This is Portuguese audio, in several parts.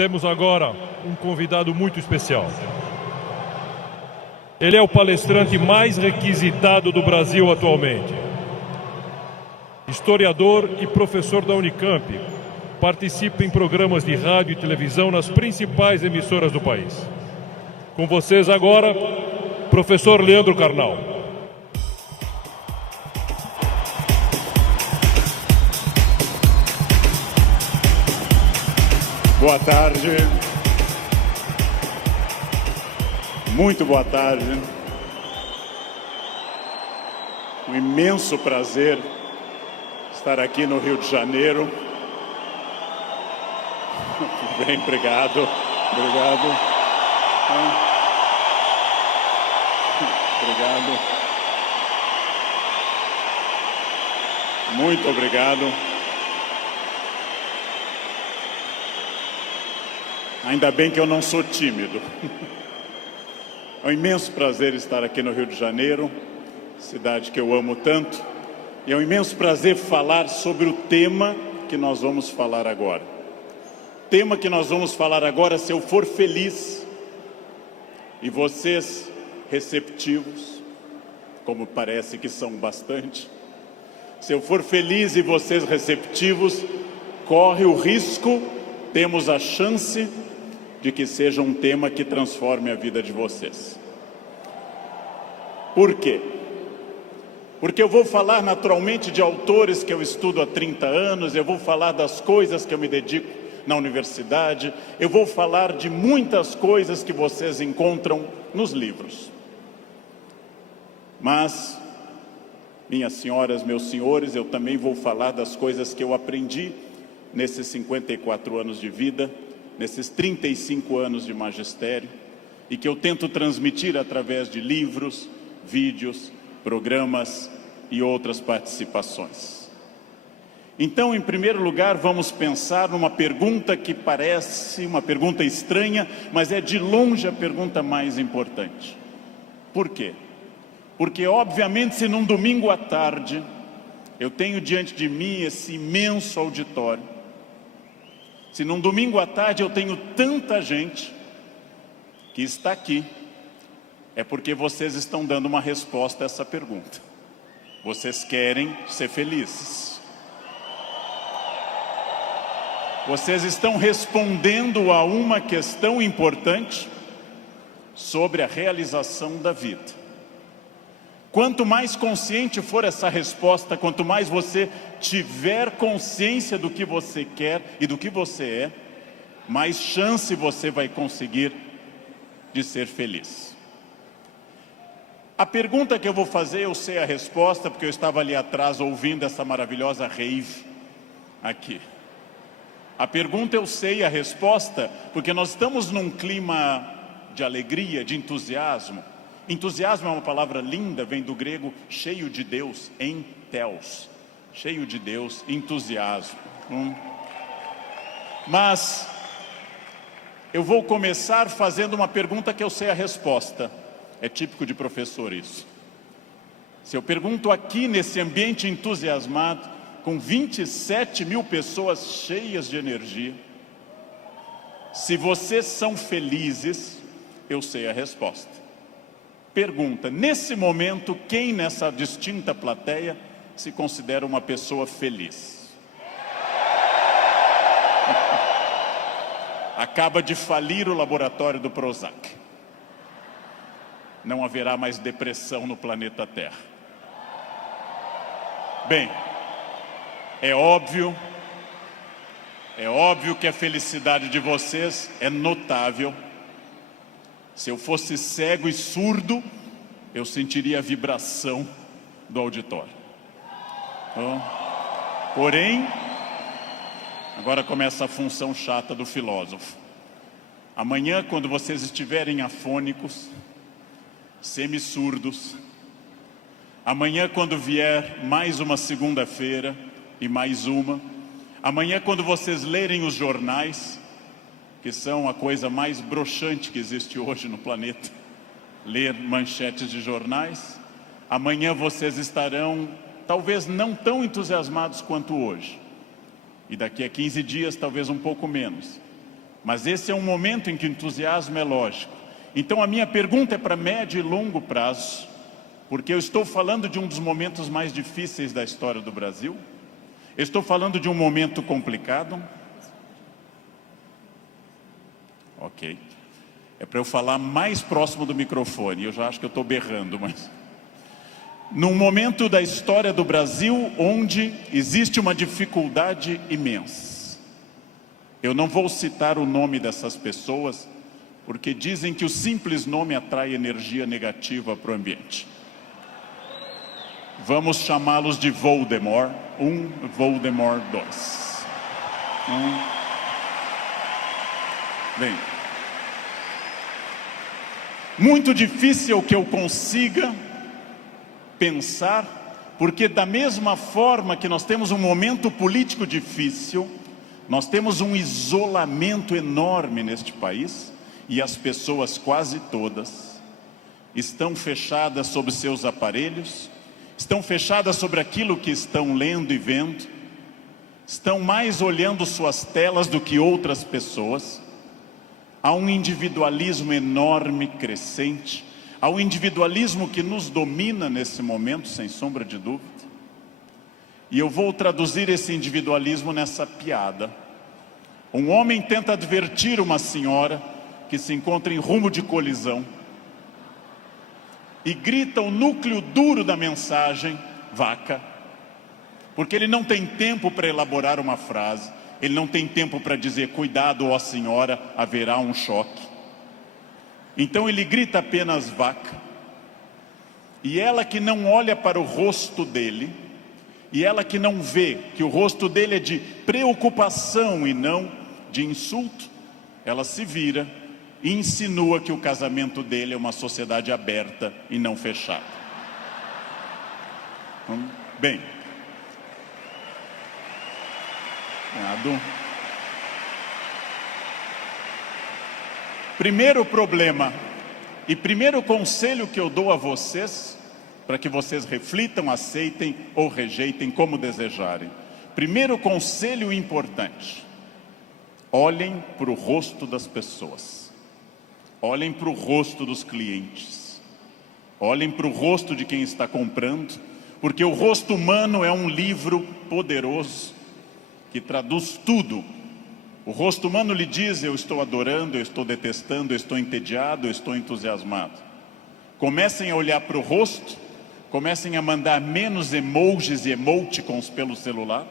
Temos agora um convidado muito especial. Ele é o palestrante mais requisitado do Brasil atualmente. Historiador e professor da Unicamp. Participa em programas de rádio e televisão nas principais emissoras do país. Com vocês agora, professor Leandro Carnal. Boa tarde. Muito boa tarde. Um imenso prazer estar aqui no Rio de Janeiro. Bem, obrigado. Obrigado. Obrigado. Muito obrigado. Ainda bem que eu não sou tímido. É um imenso prazer estar aqui no Rio de Janeiro, cidade que eu amo tanto. E é um imenso prazer falar sobre o tema que nós vamos falar agora. O tema que nós vamos falar agora, se eu for feliz, e vocês receptivos, como parece que são bastante, se eu for feliz e vocês receptivos, corre o risco, temos a chance de que seja um tema que transforme a vida de vocês. Por quê? Porque eu vou falar naturalmente de autores que eu estudo há 30 anos, eu vou falar das coisas que eu me dedico na universidade, eu vou falar de muitas coisas que vocês encontram nos livros. Mas, minhas senhoras, meus senhores, eu também vou falar das coisas que eu aprendi nesses 54 anos de vida, nesses 35 anos de magistério, e que eu tento transmitir através de livros, vídeos, programas e outras participações. Então, em primeiro lugar, vamos pensar numa pergunta que parece uma pergunta estranha, mas é de longe a pergunta mais importante. Por quê? Porque, obviamente, se num domingo à tarde eu tenho diante de mim esse imenso auditório, se num domingo à tarde eu tenho tanta gente que está aqui, é porque vocês estão dando uma resposta a essa pergunta. Vocês querem ser felizes. Vocês estão respondendo a uma questão importante sobre a realização da vida. Quanto mais consciente for essa resposta, quanto mais você tiver consciência do que você quer e do que você é, mais chance você vai conseguir de ser feliz. A pergunta que eu vou fazer, eu sei a resposta, porque eu estava ali atrás ouvindo essa maravilhosa rave aqui. A pergunta eu sei a resposta, porque nós estamos num clima de alegria, de entusiasmo. Entusiasmo é uma palavra linda, vem do grego cheio de Deus, entheos. Cheio de Deus, entusiasmo. Mas eu vou começar fazendo uma pergunta que eu sei a resposta. É típico de professor isso. Se eu pergunto aqui nesse ambiente entusiasmado, com 27 mil pessoas cheias de energia, se vocês são felizes, eu sei a resposta. Pergunta, nesse momento, quem nessa distinta plateia se considera uma pessoa feliz? Acaba de falir o laboratório do Prozac. Não haverá mais depressão no planeta Terra. Bem, é óbvio que a felicidade de vocês é notável. Se eu fosse cego e surdo, eu sentiria a vibração do auditório. Porém, agora começa a função chata do filósofo. Amanhã, quando vocês estiverem afônicos, semissurdos, amanhã, quando vier mais uma segunda-feira e mais uma, amanhã, quando vocês lerem os jornais, que são a coisa mais broxante que existe hoje no planeta, ler manchetes de jornais, amanhã vocês estarão talvez não tão entusiasmados quanto hoje, e daqui a 15 dias talvez um pouco menos, Mas esse é um momento em que o entusiasmo é lógico. Então a minha pergunta é para médio e longo prazo, porque eu estou falando de um dos momentos mais difíceis da história do Brasil. Eu estou falando de um momento complicado. Ok. É para eu falar mais próximo do microfone. Eu já acho que eu estou berrando, mas... Num momento da história do Brasil onde existe uma dificuldade imensa. Eu não vou citar o nome dessas pessoas, porque dizem que o simples nome atrai energia negativa para o ambiente. Vamos chamá-los de Voldemort 1, Voldemort 2. Bem, muito difícil que eu consiga pensar, porque da mesma forma que nós temos um momento político difícil, nós temos um isolamento enorme neste país, e as pessoas quase todas estão fechadas sobre seus aparelhos, estão fechadas sobre aquilo que estão lendo e vendo, estão mais olhando suas telas do que outras pessoas. Há um individualismo enorme, crescente. Há um individualismo que nos domina nesse momento, sem sombra de dúvida. E eu vou traduzir esse individualismo nessa piada. Um homem tenta advertir uma senhora que se encontra em rumo de colisão e grita o núcleo duro da mensagem, vaca, porque ele não tem tempo para elaborar uma frase, ele não tem tempo para dizer, cuidado, ó senhora, haverá um choque. Então ele grita apenas vaca, e ela que não olha para o rosto dele, e ela que não vê que o rosto dele é de preocupação e não de insulto, ela se vira e insinua que o casamento dele é uma sociedade aberta e não fechada. Bem, primeiro problema e primeiro conselho que eu dou a vocês, para que vocês reflitam, aceitem ou rejeitem como desejarem. Primeiro conselho importante: olhem para o rosto das pessoas, olhem para o rosto dos clientes, olhem para o rosto de quem está comprando, porque o rosto humano é um livro poderoso que traduz tudo. O rosto humano lhe diz, eu estou adorando, eu estou detestando, eu estou entediado, eu estou entusiasmado. Comecem a olhar para o rosto, comecem a mandar menos emojis e emoticons pelo celular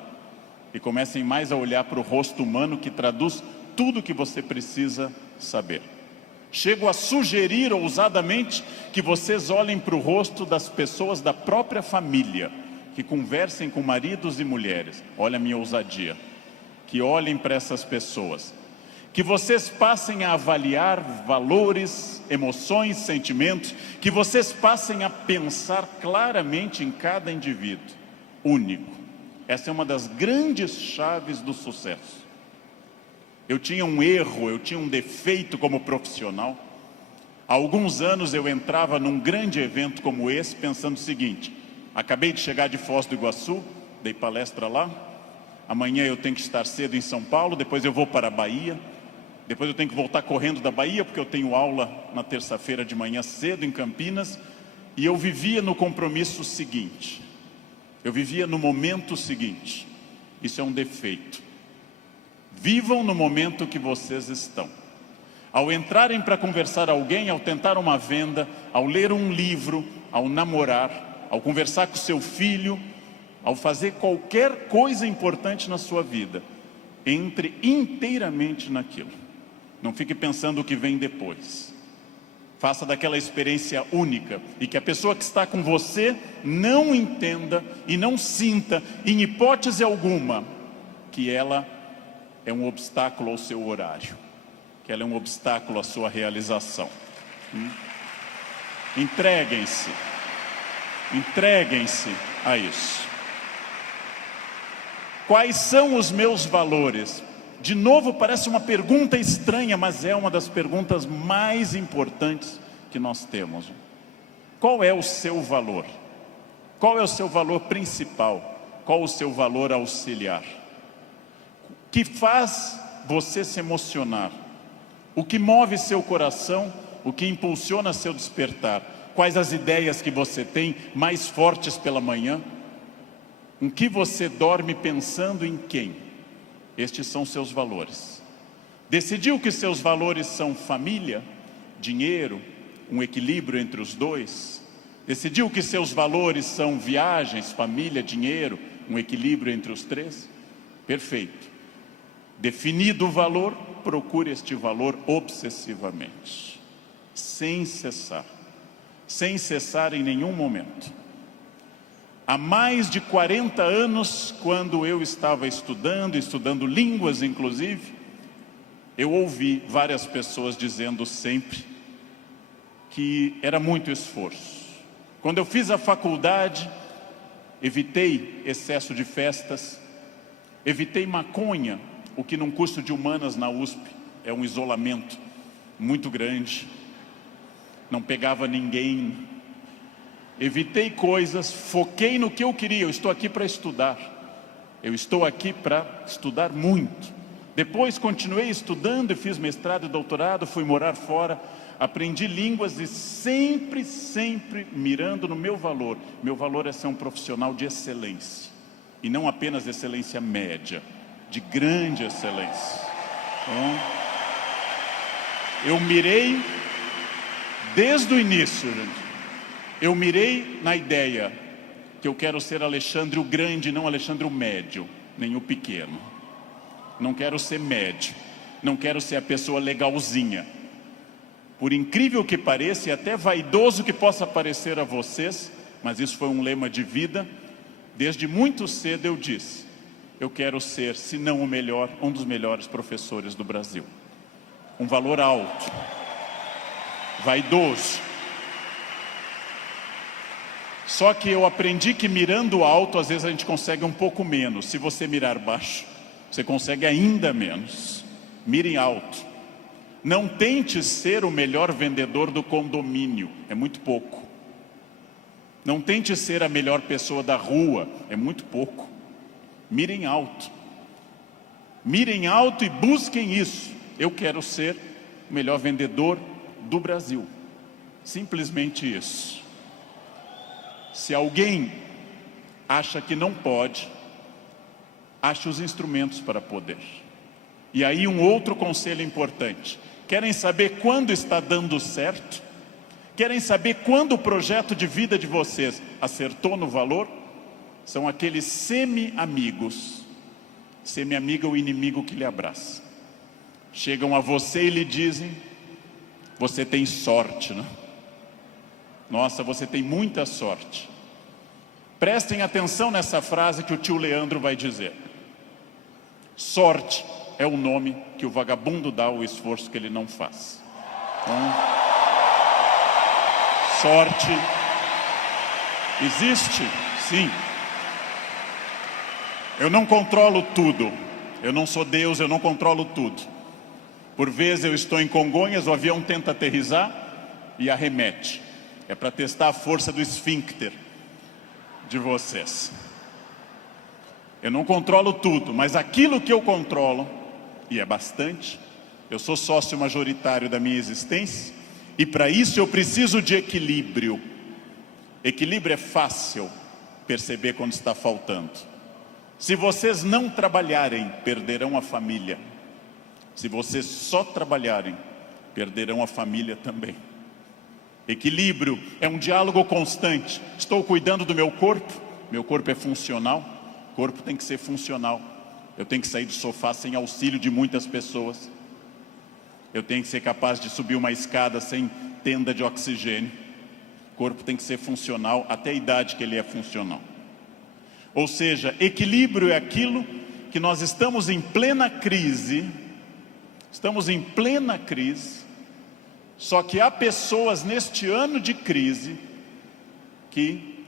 e comecem mais a olhar para o rosto humano que traduz tudo o que você precisa saber. Chego a sugerir ousadamente que vocês olhem para o rosto das pessoas da própria família, que conversem com maridos e mulheres. Olha a minha ousadia. Que olhem para essas pessoas, que vocês passem a avaliar valores, emoções, sentimentos, que vocês passem a pensar claramente em cada indivíduo único. Essa é uma das grandes chaves do sucesso. Eu tinha um erro, eu tinha um defeito como profissional. Há alguns anos eu entrava num grande evento como esse pensando o seguinte: acabei de chegar de Foz do Iguaçu, dei palestra lá, amanhã eu tenho que estar cedo em São Paulo, depois eu vou para a Bahia, depois eu tenho que voltar correndo da Bahia, porque eu tenho aula na terça-feira de manhã cedo em Campinas, e eu vivia no compromisso seguinte, eu vivia no momento seguinte. Isso é um defeito. Vivam no momento que vocês estão. Ao entrarem para conversar com alguém, ao tentar uma venda, ao ler um livro, ao namorar, ao conversar com seu filho, ao fazer qualquer coisa importante na sua vida, entre inteiramente naquilo. Não fique pensando o que vem depois. Faça daquela experiência única e que a pessoa que está com você não entenda e não sinta, em hipótese alguma, que ela é um obstáculo ao seu horário, que ela é um obstáculo à sua realização. Entreguem-se a isso. Quais são os meus valores? De novo, parece uma pergunta estranha, mas é uma das perguntas mais importantes que nós temos. Qual é o seu valor? Qual é o seu valor principal? Qual o seu valor auxiliar? Que faz você se emocionar? O que move seu coração, o que impulsiona seu despertar? Quais as ideias que você tem mais fortes pela manhã? Em que você dorme pensando em quem? Estes são seus valores. Decidiu que seus valores são família, dinheiro, um equilíbrio entre os dois? Decidiu que seus valores são viagens, família, dinheiro, um equilíbrio entre os três? Perfeito. Definido o valor, procure este valor obsessivamente, sem cessar em nenhum momento. Há mais de 40 anos, quando eu estava estudando línguas inclusive, eu ouvi várias pessoas dizendo sempre que era muito esforço. Quando eu fiz a faculdade, evitei excesso de festas, evitei maconha, o que num curso de humanas na USP é um isolamento muito grande. Não pegava ninguém, evitei coisas, foquei no que eu queria. Eu estou aqui para estudar, eu estou aqui para estudar muito. Depois continuei estudando e fiz mestrado e doutorado, fui morar fora, aprendi línguas e sempre mirando no meu valor. Meu valor é ser um profissional de excelência, e não apenas excelência média, de grande excelência. Então, eu mirei desde o início, gente. Eu mirei na ideia que eu quero ser Alexandre o Grande, não Alexandre o Médio, nem o Pequeno. Não quero ser médio, não quero ser a pessoa legalzinha. Por incrível que pareça, e até vaidoso que possa parecer a vocês, mas isso foi um lema de vida. Desde muito cedo eu disse: eu quero ser, se não o melhor, um dos melhores professores do Brasil. Um valor alto, vaidoso. Só que eu aprendi que mirando alto, às vezes a gente consegue um pouco menos. Se você mirar baixo, você consegue ainda menos. Mire alto. Não tente ser o melhor vendedor do condomínio, é muito pouco. Não tente ser a melhor pessoa da rua, é muito pouco. Mirem alto. Mirem alto e busquem isso. Eu quero ser o melhor vendedor do Brasil. Simplesmente isso. Se alguém acha que não pode, ache os instrumentos para poder. E aí um outro conselho importante. Querem saber quando está dando certo? Querem saber quando o projeto de vida de vocês acertou no valor? São aqueles semi-amigos. Semi-amigo é o inimigo que lhe abraça. Chegam a você e lhe dizem: você tem sorte, né? Nossa, você tem muita sorte. Prestem atenção nessa frase que o tio Leandro vai dizer. Sorte é o nome que o vagabundo dá ao esforço que ele não faz. Então, sorte existe, sim. Eu não controlo tudo. Eu não sou Deus, eu não controlo tudo. Por vezes eu estou em Congonhas, o avião tenta aterrissar e arremete. É para testar a força do esfíncter de vocês. Eu não controlo tudo, mas aquilo que eu controlo, e é bastante, eu sou sócio majoritário da minha existência, e para isso eu preciso de equilíbrio. Equilíbrio é fácil perceber quando está faltando. Se vocês não trabalharem, perderão a família. Se vocês só trabalharem, perderão a família também. Equilíbrio é um diálogo constante. Estou cuidando do meu corpo é funcional, o corpo tem que ser funcional. Eu tenho que sair do sofá sem auxílio de muitas pessoas. Eu tenho que ser capaz de subir uma escada sem tenda de oxigênio. O corpo tem que ser funcional até a idade que ele é funcional. Ou seja, equilíbrio é aquilo que nós estamos em plena crise. Estamos em plena crise. Só que há pessoas neste ano de crise que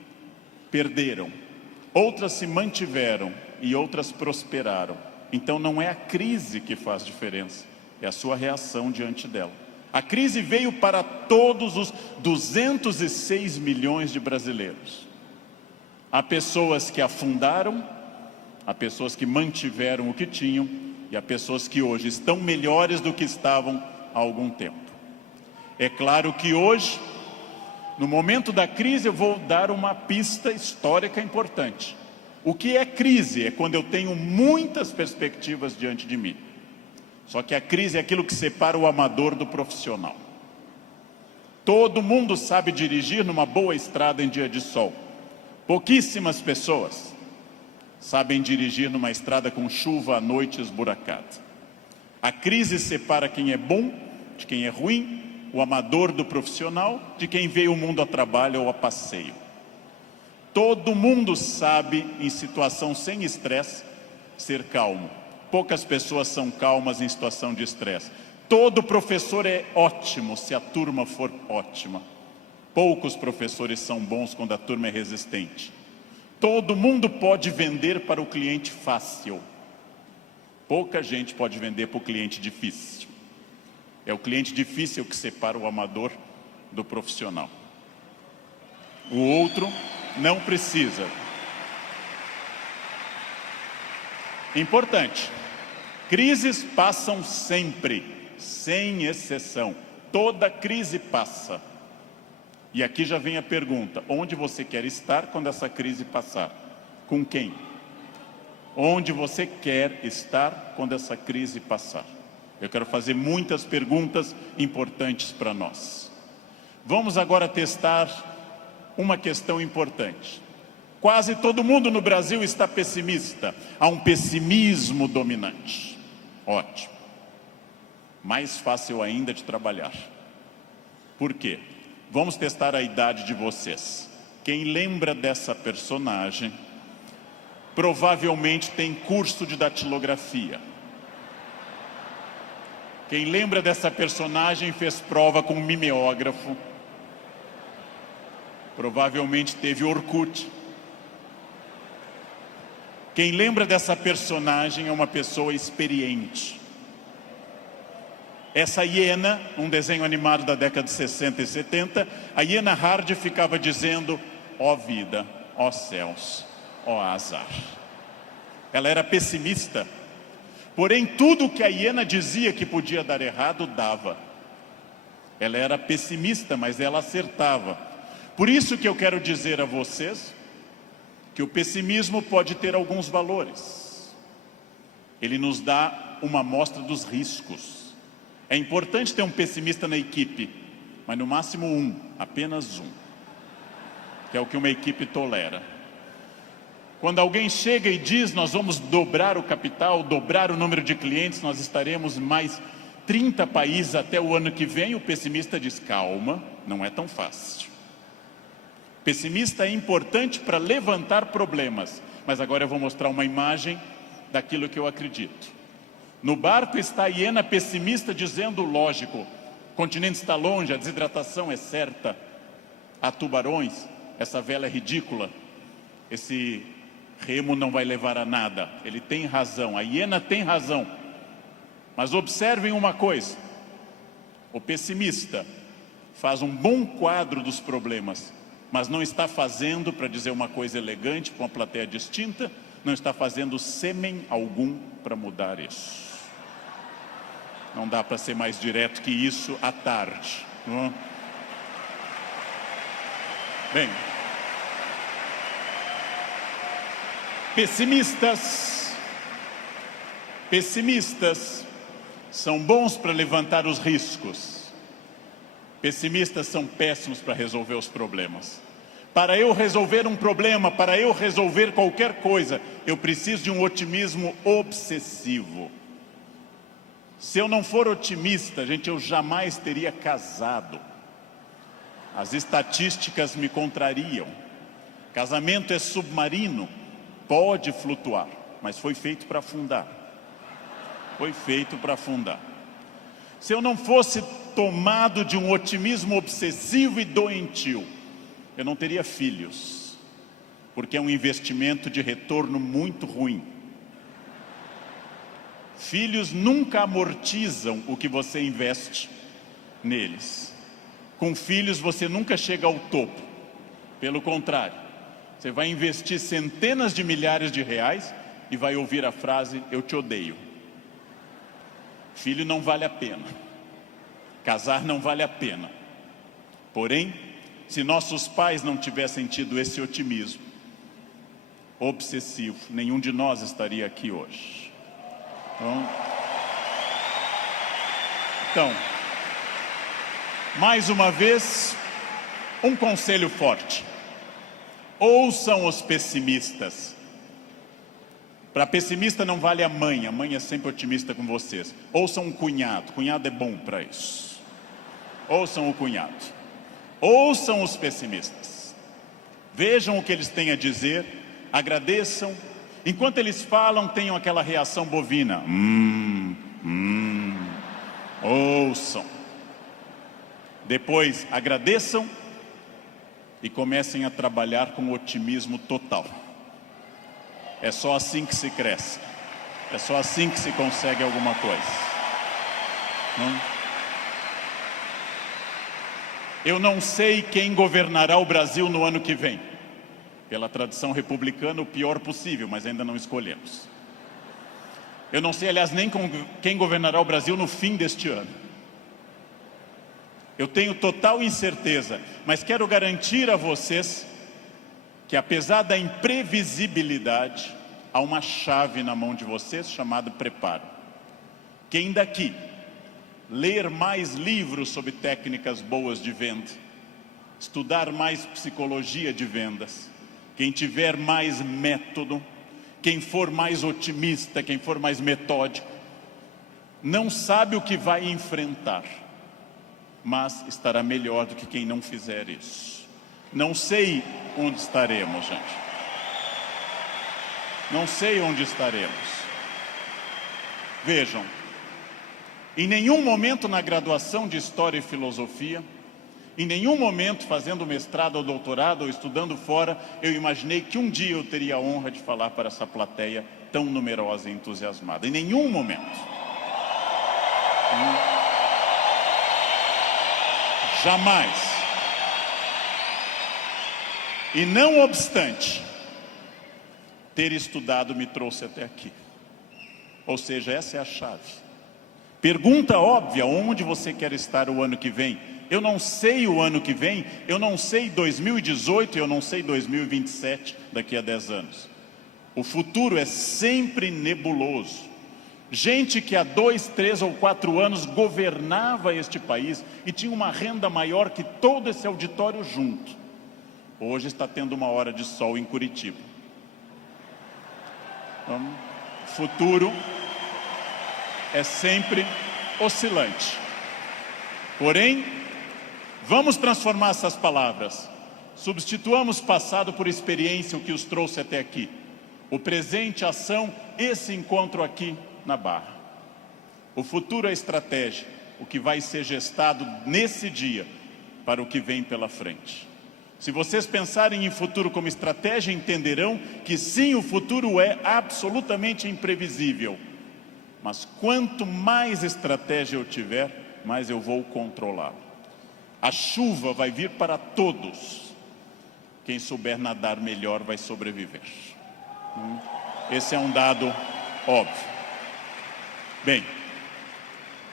perderam, outras se mantiveram e outras prosperaram. Então não é a crise que faz diferença, é a sua reação diante dela. A crise veio para todos os 206 milhões de brasileiros. Há pessoas que afundaram, há pessoas que mantiveram o que tinham, e há pessoas que hoje estão melhores do que estavam há algum tempo. É claro que hoje, no momento da crise, eu vou dar uma pista histórica importante. O que é crise? É quando eu tenho muitas perspectivas diante de mim. Só que a crise é aquilo que separa o amador do profissional. Todo mundo sabe dirigir numa boa estrada em dia de sol. Pouquíssimas pessoas sabem dirigir numa estrada com chuva à noite esburacada. A crise separa quem é bom de quem é ruim, o amador do profissional, de quem veio o mundo a trabalho ou a passeio. Todo mundo sabe, em situação sem estresse, ser calmo. Poucas pessoas são calmas em situação de estresse. Todo professor é ótimo se a turma for ótima. Poucos professores são bons quando a turma é resistente. Todo mundo pode vender para o cliente fácil. Pouca gente pode vender para o cliente difícil. É o cliente difícil que separa o amador do profissional. O outro não precisa. Importante. Crises passam sempre, sem exceção. Toda crise passa. E aqui já vem a pergunta: onde você quer estar quando essa crise passar? Com quem? Onde você quer estar quando essa crise passar? Eu quero fazer muitas perguntas importantes para nós. Vamos agora testar uma questão importante. Quase todo mundo no Brasil está pessimista. Há um pessimismo dominante. Ótimo. Mais fácil ainda de trabalhar. Por quê? Vamos testar a idade de vocês. Quem lembra dessa personagem, provavelmente tem curso de datilografia. Quem lembra dessa personagem fez prova com um mimeógrafo. Provavelmente teve Orkut. Quem lembra dessa personagem é uma pessoa experiente. Essa hiena, um desenho animado da década de 60 e 70, a hiena Hard ficava dizendo: ó vida, ó céus, ó azar. Ela era pessimista, porém tudo que a hiena dizia que podia dar errado, dava. Ela era pessimista, mas ela acertava. Por isso que eu quero dizer a vocês que o pessimismo pode ter alguns valores. Ele nos dá uma amostra dos riscos. É importante ter um pessimista na equipe, mas no máximo um, apenas um, que é o que uma equipe tolera. Quando alguém chega e diz: nós vamos dobrar o capital, dobrar o número de clientes, nós estaremos mais 30 países até o ano que vem, o pessimista diz: calma, não é tão fácil. Pessimista é importante para levantar problemas, mas agora eu vou mostrar uma imagem daquilo que eu acredito. No barco está a hiena pessimista dizendo: lógico, o continente está longe, a desidratação é certa, há tubarões, essa vela é ridícula, esse remo não vai levar a nada. Ele tem razão, a hiena tem razão. Mas observem uma coisa: o pessimista faz um bom quadro dos problemas, mas não está fazendo, para dizer uma coisa elegante para uma plateia distinta, não está fazendo sêmen algum para mudar isso. Não dá para ser mais direto que isso à tarde, não é? Bem, pessimistas são bons para levantar os riscos. Pessimistas são péssimos para resolver os problemas. Para eu resolver um problema, para eu resolver qualquer coisa, eu preciso de um otimismo obsessivo. Se eu não for otimista, gente, eu jamais teria casado. As estatísticas me contrariam. Casamento é submarino, pode flutuar, mas foi feito para afundar. Foi feito para afundar. Se eu não fosse tomado de um otimismo obsessivo e doentio, eu não teria filhos, porque é um investimento de retorno muito ruim. Filhos nunca amortizam o que você investe neles. Com filhos você nunca chega ao topo. Pelo contrário, você vai investir centenas de milhares de reais e vai ouvir a frase: eu te odeio. Filho não vale a pena. Casar não vale a pena. Porém, se nossos pais não tivessem tido esse otimismo obsessivo, nenhum de nós estaria aqui hoje. Então, mais uma vez, um conselho forte. Ouçam os pessimistas. Para pessimista não vale a mãe é sempre otimista com vocês. Ouçam um cunhado, cunhado é bom para isso. Ouçam o cunhado. Ouçam os pessimistas. Vejam o que eles têm a dizer, agradeçam. Enquanto eles falam, tenham aquela reação bovina. Ouçam. Depois agradeçam e comecem a trabalhar com otimismo total. É só assim que se cresce. É só assim que se consegue alguma coisa. Eu não sei quem governará o Brasil no ano que vem. Pela tradição republicana, o pior possível, mas ainda não escolhemos. Eu não sei, aliás, nem quem governará o Brasil no fim deste ano. Eu tenho total incerteza, mas quero garantir a vocês que, apesar da imprevisibilidade, há uma chave na mão de vocês chamada preparo. Quem daqui ler mais livros sobre técnicas boas de venda, estudar mais psicologia de vendas, quem tiver mais método, quem for mais otimista, quem for mais metódico, não sabe o que vai enfrentar, mas estará melhor do que quem não fizer isso. Não sei onde estaremos, gente. Não sei onde estaremos. Vejam, em nenhum momento na graduação de História e Filosofia, em nenhum momento fazendo mestrado ou doutorado ou estudando fora, eu imaginei que um dia eu teria a honra de falar para essa plateia tão numerosa e entusiasmada. Em nenhum momento. Jamais. E não obstante, ter estudado me trouxe até aqui. Ou seja, essa é a chave. Pergunta óbvia, onde você quer estar o ano que vem? Eu não sei o ano que vem, eu não sei 2018, eu não sei 2027, daqui a 10 anos. O futuro é sempre nebuloso. Gente que há 2, 3 ou 4 anos governava este país e tinha uma renda maior que todo esse auditório junto. Hoje está tendo uma hora de sol em Curitiba. Então, o futuro é sempre oscilante. Porém, vamos transformar essas palavras. Substituamos passado por experiência, o que os trouxe até aqui. O presente, ação, esse encontro aqui na Barra. O futuro é estratégia, o que vai ser gestado nesse dia para o que vem pela frente. Se vocês pensarem em futuro como estratégia, entenderão que sim, o futuro é absolutamente imprevisível. Mas quanto mais estratégia eu tiver, mais eu vou controlá-lo. A chuva vai vir para todos. Quem souber nadar melhor vai sobreviver. Esse é um dado óbvio. Bem,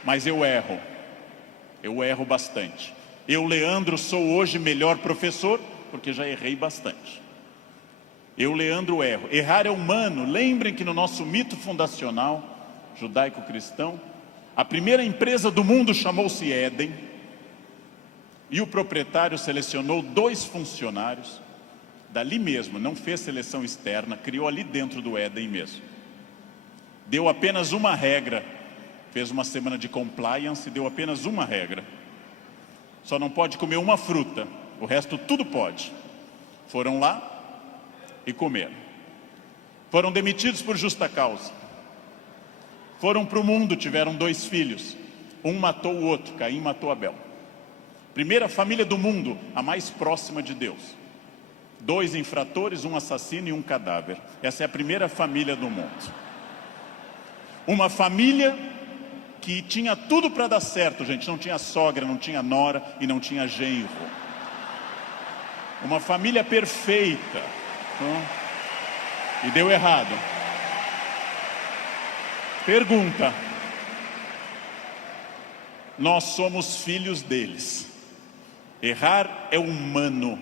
mas eu erro bastante. Eu, Leandro, sou hoje melhor professor, porque já errei bastante. Eu, Leandro, erro. Errar é humano. Lembrem que no nosso mito fundacional, judaico-cristão, a primeira empresa do mundo chamou-se Éden, e o proprietário selecionou 2 funcionários, dali mesmo, não fez seleção externa, criou ali dentro do Éden mesmo. Deu apenas uma regra, fez uma semana de compliance e deu apenas uma regra. Só não pode comer uma fruta, o resto tudo pode. Foram lá e comeram. Foram demitidos por justa causa. Foram para o mundo, tiveram 2 filhos. Um matou o outro, Caim matou Abel. Primeira família do mundo, a mais próxima de Deus. 2 infratores, um assassino e um cadáver. Essa é a primeira família do mundo. Uma família que tinha tudo para dar certo, gente. Não tinha sogra, não tinha nora e não tinha genro. Uma família perfeita. E deu errado. nós somos filhos deles. Errar é humano.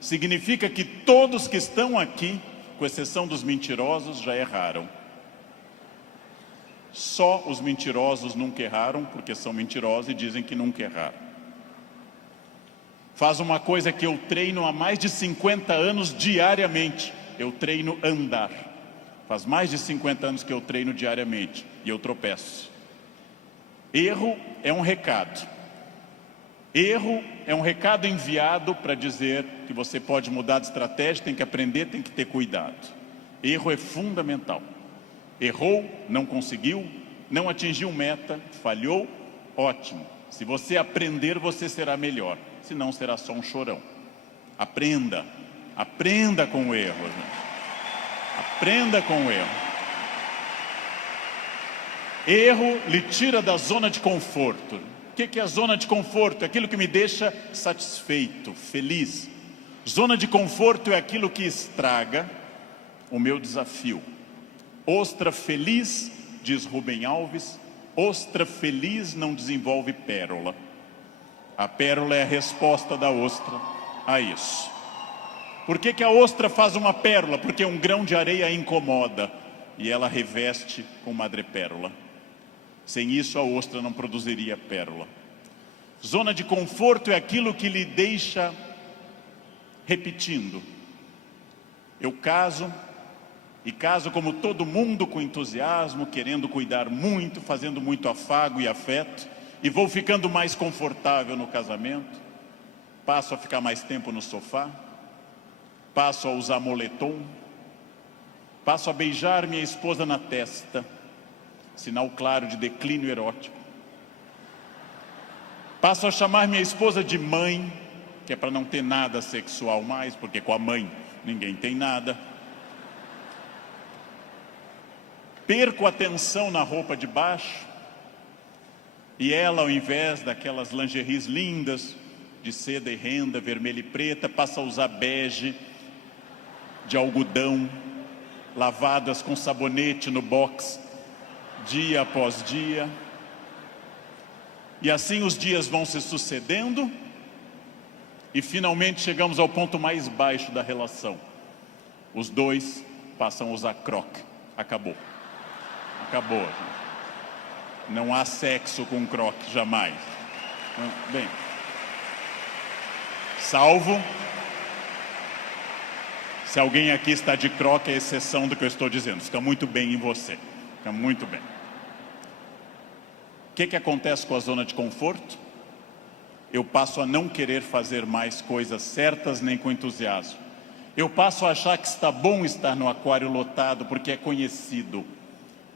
Significa que todos que estão aqui, com exceção dos mentirosos, já erraram. Só os mentirosos nunca erraram, porque são mentirosos e dizem que nunca erraram. Faz uma coisa que eu treino há mais de 50 anos diariamente. Eu treino andar. Faz mais de 50 anos que eu treino diariamente e eu tropeço. Erro é um recado. Erro é um recado enviado para dizer que você pode mudar de estratégia, tem que aprender, tem que ter cuidado. Erro é fundamental. Errou, não conseguiu, não atingiu meta, falhou, ótimo. Se você aprender, você será melhor. Senão será só um chorão. Aprenda. Aprenda com o erro, gente. Aprenda com o erro. Erro lhe tira da zona de conforto. O que é a zona de conforto? É aquilo que me deixa satisfeito, feliz. Zona de conforto é aquilo que estraga o meu desafio. Ostra feliz, diz Rubem Alves, ostra feliz não desenvolve pérola. A pérola é a resposta da ostra a isso. Por que a ostra faz uma pérola? Porque um grão de areia a incomoda e ela reveste com madrepérola. Sem isso a ostra não produziria pérola. Zona de conforto é aquilo que lhe deixa repetindo. Eu caso, e caso como todo mundo com entusiasmo, querendo cuidar muito, fazendo muito afago e afeto, e vou ficando mais confortável no casamento, passo a ficar mais tempo no sofá, passo a usar moletom, passo a beijar minha esposa na testa, sinal claro de declínio erótico. Passo a chamar minha esposa de mãe, que é para não ter nada sexual mais, porque com a mãe ninguém tem nada. Perco a atenção na roupa de baixo, e ela, ao invés daquelas lingeries lindas, de seda e renda, vermelha e preta, passa a usar bege, de algodão, lavadas com sabonete no box, dia após dia. E assim os dias vão se sucedendo, e finalmente chegamos ao ponto mais baixo da relação. Os dois passam a usar croque. Acabou. Acabou, gente. Não há sexo com croque, jamais. Bem, salvo se alguém aqui está de croque, é exceção do que eu estou dizendo. Fica muito bem em você. Fica muito bem. O que acontece com a zona de conforto? Eu passo a não querer fazer mais coisas certas nem com entusiasmo. Eu passo a achar que está bom estar no aquário lotado porque é conhecido.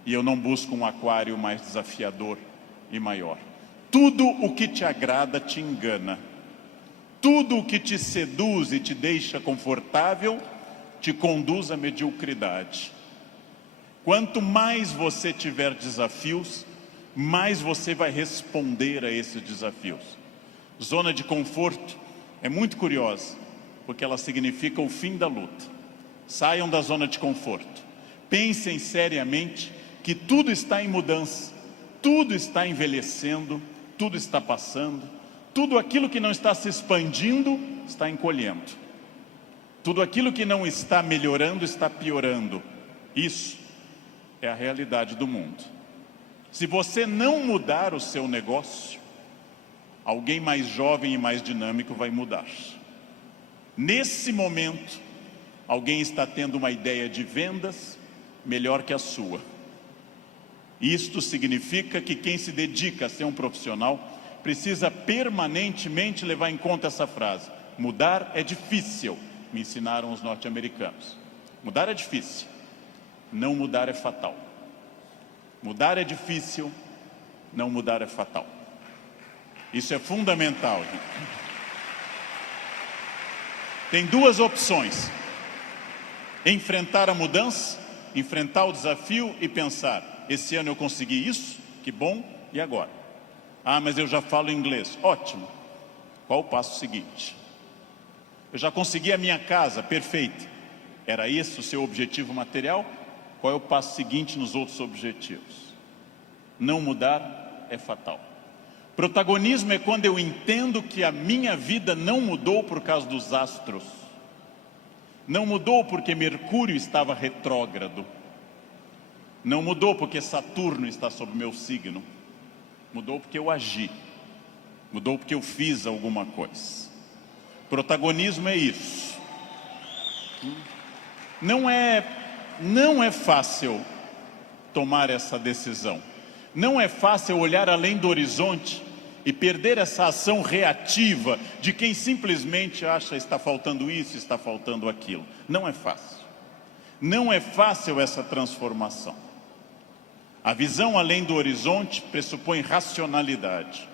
E eu não busco um aquário mais desafiador e maior. Tudo o que te agrada te engana. Tudo o que te seduz e te deixa confortável te conduz à mediocridade. Quanto mais você tiver desafios, mais você vai responder a esses desafios. Zona de conforto é muito curiosa, porque ela significa o fim da luta. Saiam da zona de conforto. Pensem seriamente que tudo está em mudança, tudo está envelhecendo, tudo está passando, tudo aquilo que não está se expandindo está encolhendo. Tudo aquilo que não está melhorando está piorando. Isso é a realidade do mundo. Se você não mudar o seu negócio, alguém mais jovem e mais dinâmico vai mudar. Nesse momento, alguém está tendo uma ideia de vendas melhor que a sua. Isto significa que quem se dedica a ser um profissional precisa permanentemente levar em conta essa frase: mudar é difícil, me ensinaram os norte-americanos. Mudar é difícil, não mudar é fatal. Mudar é difícil, não mudar é fatal. Isso é fundamental, gente. Tem duas opções: enfrentar a mudança, enfrentar o desafio e pensar: esse ano eu consegui isso, que bom, e agora? Ah, mas eu já falo inglês. Ótimo. Qual o passo seguinte? Eu já consegui a minha casa, perfeito. Era esse o seu objetivo material? Qual é o passo seguinte nos outros objetivos? Não mudar é fatal. Protagonismo é quando eu entendo que a minha vida não mudou por causa dos astros. Não mudou porque Mercúrio estava retrógrado. Não mudou porque Saturno está sob meu signo. Mudou porque eu agi. Mudou porque eu fiz alguma coisa. Protagonismo é isso. Não é fácil tomar essa decisão. Não é fácil olhar além do horizonte e perder essa ação reativa de quem simplesmente acha está faltando isso, está faltando aquilo. Não é fácil. Não é fácil essa transformação. A visão além do horizonte pressupõe racionalidade,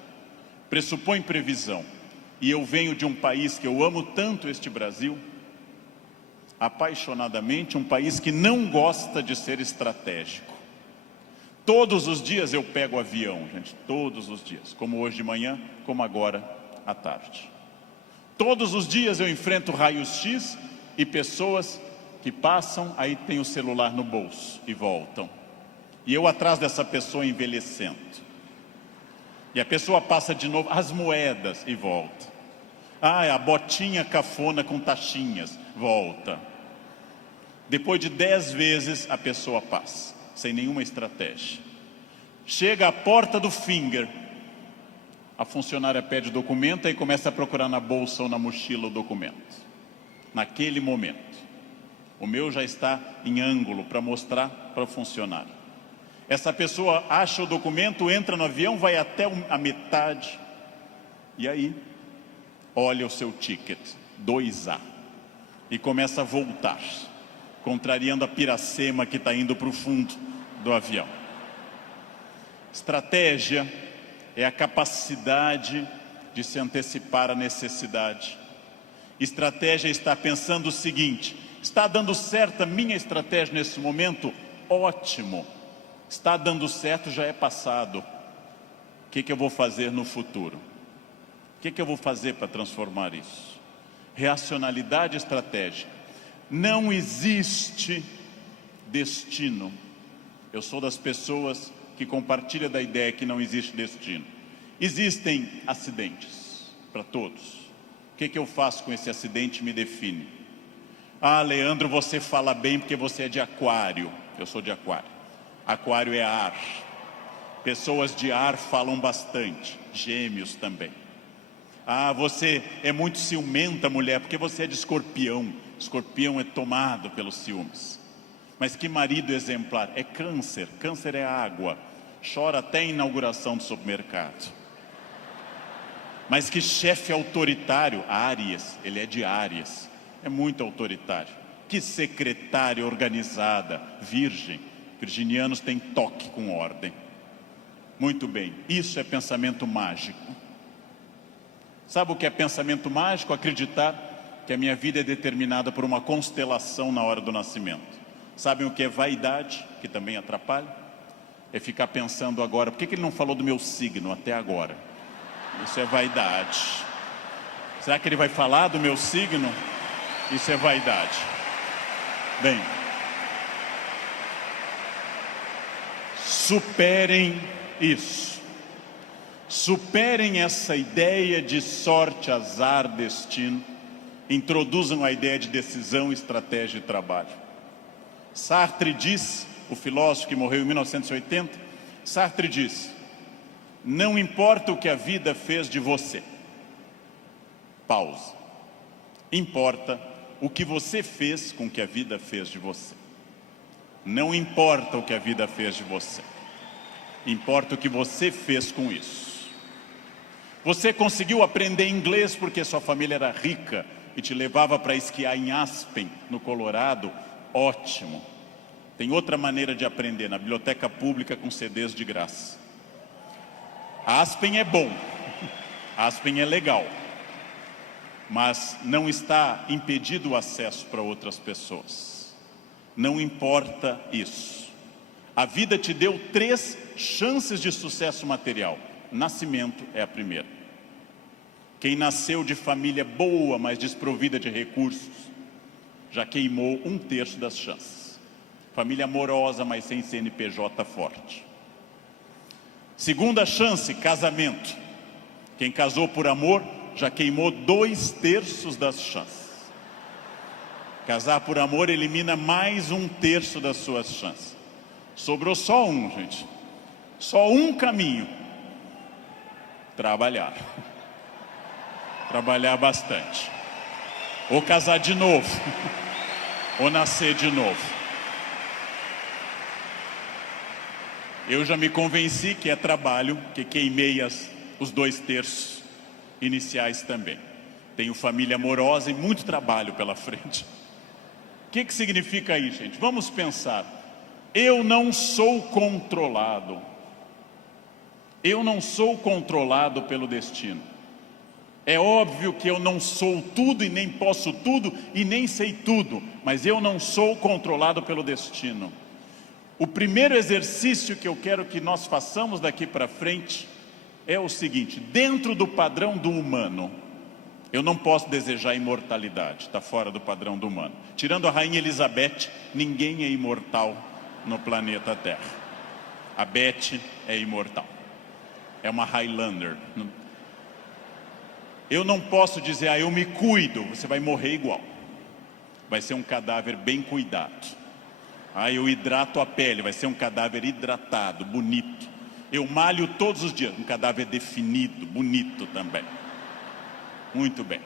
pressupõe previsão. E eu venho de um país que eu amo tanto, este Brasil, apaixonadamente, um país que não gosta de ser estratégico. Todos os dias eu pego avião, gente, todos os dias, como hoje de manhã, como agora à tarde. Todos os dias eu enfrento raios-x e pessoas que passam, aí tem o celular no bolso e voltam. E eu atrás dessa pessoa envelhecendo. E a pessoa passa de novo, as moedas, e volta. A botinha cafona com taxinhas, volta. Depois de 10 vezes a pessoa passa, sem nenhuma estratégia. Chega à porta do Finger, a funcionária pede o documento e começa a procurar na bolsa ou na mochila o documento. Naquele momento, o meu já está em ângulo para mostrar para o funcionário. Essa pessoa acha o documento, entra no avião, vai até a metade e aí olha o seu ticket, 2A, e começa a voltar, contrariando a piracema que está indo para o fundo do avião. Estratégia é a capacidade de se antecipar à necessidade. Estratégia é estar pensando o seguinte: está dando certo a minha estratégia nesse momento? Ótimo. Está dando certo, já é passado. O que eu vou fazer no futuro? O que eu vou fazer para transformar isso? Racionalidade estratégica. Não existe destino. Eu sou das pessoas que compartilham da ideia que não existe destino. Existem acidentes para todos. O que eu faço com esse acidente me define. Leandro, você fala bem porque você é de aquário. Eu sou de aquário. Aquário é ar. Pessoas de ar falam bastante. Gêmeos também. Você é muito ciumenta, mulher, porque você é de escorpião. Escorpião é tomado pelos ciúmes. Mas que marido exemplar? É câncer. Câncer é água. Chora até a inauguração do supermercado. Mas que chefe autoritário? Áries. Ele é de Áries. É muito autoritário. Que secretária organizada? Virgem. Virginianos têm toque com ordem. Muito bem, isso é pensamento mágico. Sabe o que é pensamento mágico? Acreditar que a minha vida é determinada por uma constelação na hora do nascimento. Sabem o que é vaidade, que também atrapalha? É ficar pensando agora, por que ele não falou do meu signo até agora? Isso é vaidade. Será que ele vai falar do meu signo? Isso é vaidade. Bem, superem isso. Superem essa ideia de sorte, azar, destino. Introduzam a ideia de decisão, estratégia e trabalho. Sartre diz, o filósofo que morreu em 1980, Sartre diz: não importa o que a vida fez de você. Pausa. Importa o que você fez com o que a vida fez de você. Não importa o que a vida fez de você. Importa o que você fez com isso. Você conseguiu aprender inglês porque sua família era rica e te levava para esquiar em Aspen, no Colorado? Ótimo. Tem outra maneira de aprender, na biblioteca pública com CDs de graça. Aspen é bom, Aspen é legal, mas não está impedido o acesso para outras pessoas. Não importa isso. A vida te deu 3 chances de sucesso material. Nascimento é a primeira. Quem nasceu de família boa, mas desprovida de recursos, já queimou 1/3 das chances. Família amorosa, mas sem CNPJ forte. Segunda chance, casamento. Quem casou por amor já queimou 2/3 das chances. Casar por amor elimina mais 1/3 das suas chances. Sobrou só um, gente. Só um caminho. Trabalhar. Trabalhar bastante. Ou casar de novo. Ou nascer de novo. Eu já me convenci que é trabalho, que queimei os 2/3 iniciais também. Tenho família amorosa e muito trabalho pela frente. O que significa isso, gente? Vamos pensar. Eu não sou controlado. Eu não sou controlado pelo destino. É óbvio que eu não sou tudo e nem posso tudo e nem sei tudo, mas eu não sou controlado pelo destino. O primeiro exercício que eu quero que nós façamos daqui para frente é o seguinte: dentro do padrão do humano, eu não posso desejar imortalidade, está fora do padrão do humano. Tirando a rainha Elizabeth, ninguém é imortal no planeta Terra. A Beth é imortal, é uma Highlander. Eu não posso dizer, eu me cuido, você vai morrer igual. Vai ser um cadáver bem cuidado. Eu hidrato a pele, vai ser um cadáver hidratado, bonito. Eu malho todos os dias, um cadáver definido, bonito também. Muito bem.